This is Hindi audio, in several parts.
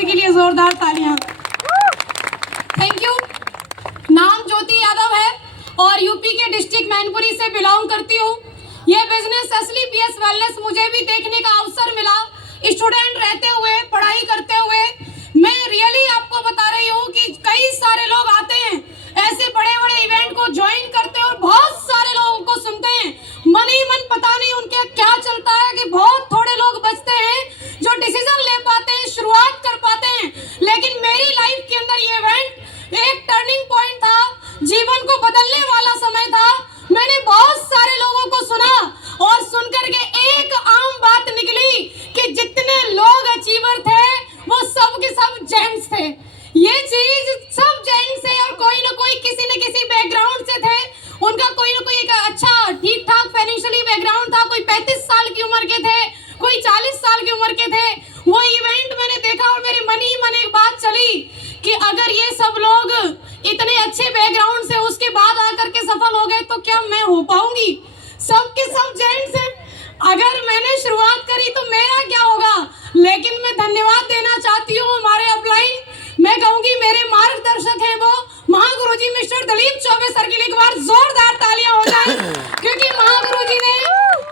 हादसे के लिए जोरदार तालियां। Thank you. नाम ज्योति यादव है और यूपी के डिस्ट्रिक्ट मैनपुरी से बिलोंग करती हूँ। ये बिजनेस असली पीएस वेलनेस मुझे भी देखने का अवसर मिला स्टूडेंट रहते हुए, पढ़ाई करते हुए। मैं रियली आपको बता रही हूँ कि कई सारे लोग आते हैं ऐसे बड़े बड़े इवेंट को ज्वाइन करते हैं और बहुत सारे लोगों को सुनते हैं। मन ही मन पता नहीं उनके क्या चलता है कि बहुत थोड़े लोग बचते हैं जो डिसीजन ले पाते हैं, शुरुआत कर पाते हैं। लेकिन मेरी लाइफ के अंदर ये इवेंट एक टर्निंग पॉइंट था, जीवन को बदलने वाला समय था। मैंने बहुत सारे लोगों को सुना और सुनकर के एक आम बात निकली कि जितने लोग अचीवर थे वो सब के सब जेंट्स थे। ये चीज सब जेंट्स है और कोई ना कोई किसी न किसी बैकग्राउंड से थे। उनका कोई ना कोई एक अच्छा ठीक ठाक फाइनेंशियली बैकग्राउंड था। कोई 35 साल की उम्र के थे, कोई 40 साल की उम्र के थे। वो इवेंट मैंने देखा और मेरे मन ही मन एक बात चली कि अगर ये सब लोग इतने अच्छे बैकग्राउंड से उसके बाद आकर के सफल हो गए तो क्या मैं हो पाऊंगी? सबके सब जेंट्स हैं। अगर मैंने शुरुआत करी तो मेरा क्या होगा? लेकिन मैं धन्यवाद देना चाहती हूँ हमारे अपलाइन, मैं कहूंगी मेरे मार्गदर्शक हैं वो महागुरुजी मिस्टर दलीप चौबे सर के लिए एक बार जोरदार तालियां हो जाए, क्योंकि महागुरुजी ने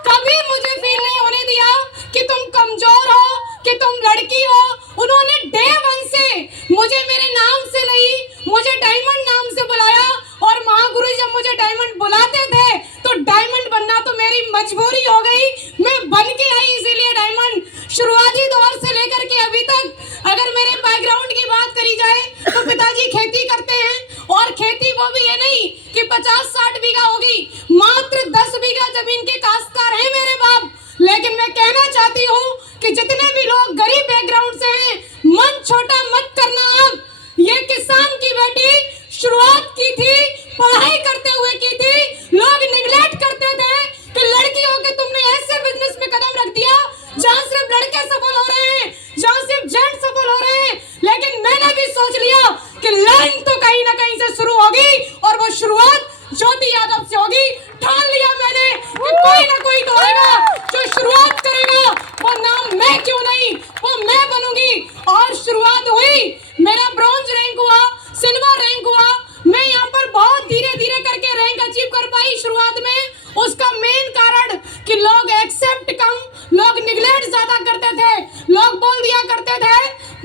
कभी मुझे फील नहीं होने दिया कि तुम कमजोर हो, कि तुम लड़की हो। उन्होंने डे वन से मुझे मेरे नाम से नहीं, मुझे डायमंड नाम से बुलाया। और महागुरु जब मुझे डायमंड बुलाते थे तो डायमंड बनना तो मेरी मजबूरी हो गई, मैं बन के आई इसीलिए डायमंड। शुरुआती दौर से लेकर के अभी तक अगर मेरे बैकग्राउंड की बात करी जाए तो पिताजी खेती करते हैं और खेती वो भी ये नहीं कि 50-60 बीघा होगी, मात्र 10 बीघा जमीन के काश्तकार हैं मेरे बाप। लेकिन मैं कहना चाहती हूँ कि जितने भी लोग गरीब बैकग्राउंड से हैं, मन छोटा मत करना। अब ये किसान की बेटी शुरुआत की थी, पढ़ाई करते हुए की थी। लोग निगलेक्ट करते थे कि लड़की होकर तुमने ऐसे बिजनेस में कदम रख दिया जहाँ सिर्फ लड़के सफल हो रहे हैं, जहाँ सिर्फ जेंट्स सफल हो रहे हैं। लेकिन मैंने भी सोच लिया कि लाइन तो कहीं ना कहीं से शुरू होगी और वो शुरुआत ज्योति यादव से होगी। ठान लिया मैंने कि कोई ना कोई तो आएगा जो शुरुआत करेगा, वो नाम मैं क्यों नहीं, वो मैं बनूंगी। और शुरुआत हुई, मेरा ब्रॉन्ज रैंक हुआ, सिल्वर रैंक हुआ। मैं यहाँ पर बहुत धीरे धीरे करके रैंक अचीव कर पाई शुरुआत में। उसका मेन कारण कि लोग एक्सेप्ट कम, लोग निगलेक्ट ज्यादा करते थे, लोग बोल दिया करते थे।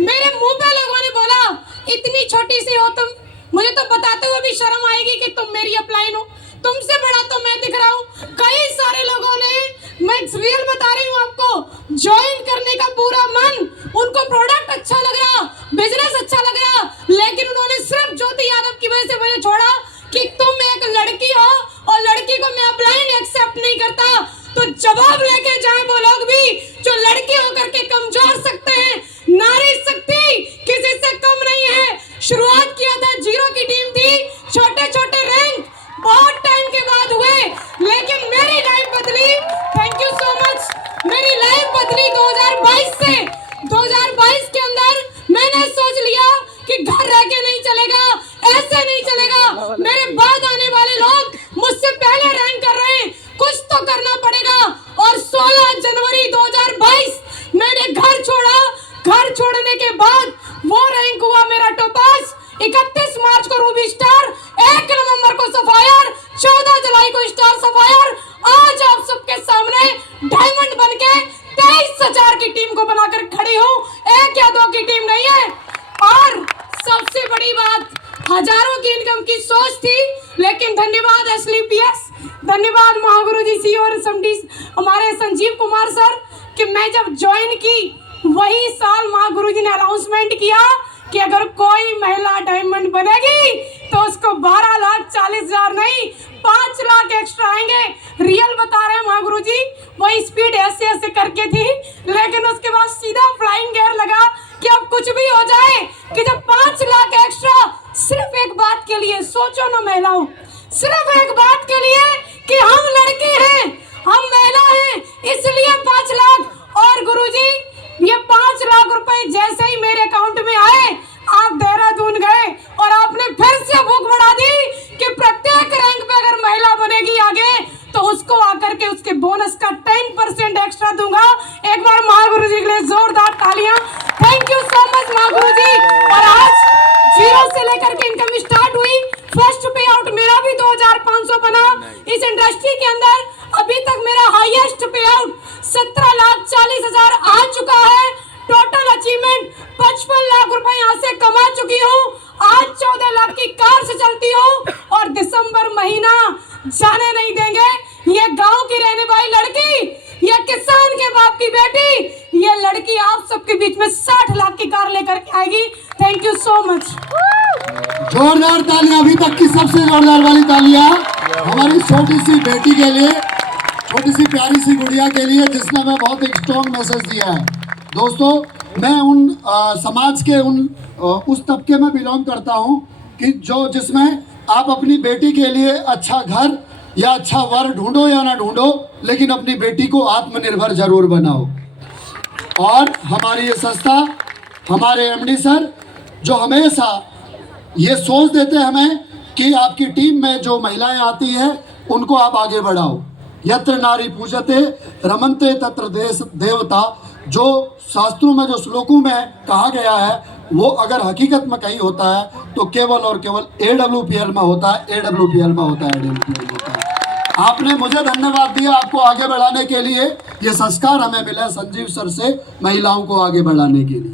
मेरे मुंह पे लोगों ने बोला इतनी छोटी सी हो तुम, मुझे तो बताते हुए भी शर्म आएगी कि तुम मेरी अपलाइन हो, तुमसे बड़ा तो मैं दिख रहा हूँ। कई सारे लोगों ने, मैं रियल बता रही हूँ आपको, ज्वाइन करने का पूरा मन, उनको प्रोडक्ट अच्छा लग रहा, बिजनेस अच्छा लग रहा, लेकिन उन्होंने सिर्फ ज्योति यादव की वजह से मुझे छोड़ा कि तुम एक लड़की हो और लड़की को मैं अपलाइन एक्सेप्ट नहीं करता। तो जवाब लेके जाए वो लोग भी जो लड़के होकर के कमजोर सकते हैं। नारी शक्ति किसी से कम नहीं है। शुरुआत किया था, जीरो की टीम थी, छोटे छोटे रैंक बहुत टाइम के बाद हुए, लेकिन मेरी लाइफ बदली। Thank you so much. मेरी लाइफ बदली 2022 से। 2022 के अंदर मैंने सोच लिया कि घर रह के नहीं चलेगा, ऐसे नहीं चलेगा। मेरे बाद आने वाले लोग मुझसे पहले रैंक कर रहे हैं, कुछ तो करना पड़ेगा। और 16 जनवरी 2022 मैंने घर छोड़ा। घर छोड़ने के बाद वो रैंक हुआ मेरा टोपाज, 31 मार्च को रूबी स्टार, 1 नवंबर को सफायर, 14 जुलाई को स्टार सफायर। आज आप सबके सामने डायमंड बनके 23,000 की टीम को बनाकर खड़ी हूँ, 1 या 2 की टीम नहीं है। और सबसे बड़ी बात, हजारों की इनकम की सोच थी, लेकिन धन्यवाद असली पीएस, धन्यवाद महागुरुजी सी और हमारे संजीव कुमार सर कि मैं जब ज्वाइन की वही साल महागुरुजी ने अनाउंसमेंट किया कि अगर कोई महिला डायमंड बनेगी तो उसको 12,40,000 नहीं 5 लाख एक्स्ट्रा आएंगे। रियल बता रहे हैं महागुरुजी, वो स्पीड ऐसे ऐसे करके थी, लेकिन उसके बाद सीधा फ्लाइंग गियर लगा कि अब कुछ भी हो जाए कि जब 5 लाख एक्स्ट्रा सिर्फ एक बात के लिए, सोचो ना महिलाओं, सिर्फ एक बात के लिए कि हम लड़के हैं, हम महिला हैं, इसलिए 5 लाख। और गुरुजी ये 5 लाख रुपए जैसे ही मेरे अकाउंट में आए, आप देहरादून गए और आपने फिर से भूख बढ़ा दी कि प्रत्येक रैंक पे अगर महिला बनेगी आगे तो उसको आकर के उसके बोनस का 10% एक्स्ट्रा दूंगा। एक बार महागुरुजी के लिए जोरदार तालियां। Thank you so much Mahaguru. 0 से लेकर के इनकम स्टार्ट हुई। फर्स्ट पे आउट मेरा भी 2500 बना। इस इंडस्ट्री के अंदर अभी तक मेरा हाईएस्ट पे आउट 17,40,000 आ चुका है। टोटल अचीवमेंट 55 लाख रुपए यहाँ से कमा चुकी हूँ। आज 14 लाख की कार से चलती हूँ और दिसंबर महीना जाने नहीं देंगे। ये गांव की रहने वाली लड़की, ये किसान के बाप की बेटी, ये लड़की आप सबके बीच में 60 लाख की कार लेकर के आएगी। Thank you so much. जोरदार तालियां, अभी तक की सबसे जोरदार वाली तालियां हमारी छोटी सी बेटी के लिए, छोटी सी प्यारी सी गुड़िया के लिए, जिसने हमें बहुत एक स्ट्रॉन्ग मैसेज दिया है। दोस्तों, मैं उन समाज के उस तबके में बिलोंग करता हूं कि जिसमें आप अपनी बेटी के लिए अच्छा घर या अच्छा वर ढूंढो या ना ढूंढो, लेकिन अपनी बेटी को आत्मनिर्भर जरूर बनाओ। और हमारी ये संस्था, हमारे एमडी सर जो हमेशा ये सोच देते हैं हमें कि आपकी टीम में जो महिलाएं आती हैं उनको आप आगे बढ़ाओ। यत्र नारी पूजते रमनते तत्र देश देवता, जो शास्त्रों में, जो श्लोकों में कहा गया है, वो अगर हकीकत में कहीं होता है तो केवल और केवल AWPL में होता है, AWPL में होता है, AWPL में होता है। आपने मुझे धन्यवाद दिया, आपको आगे बढ़ाने के लिए। ये संस्कार हमें मिला संजीव सर से महिलाओं को आगे बढ़ाने के लिए।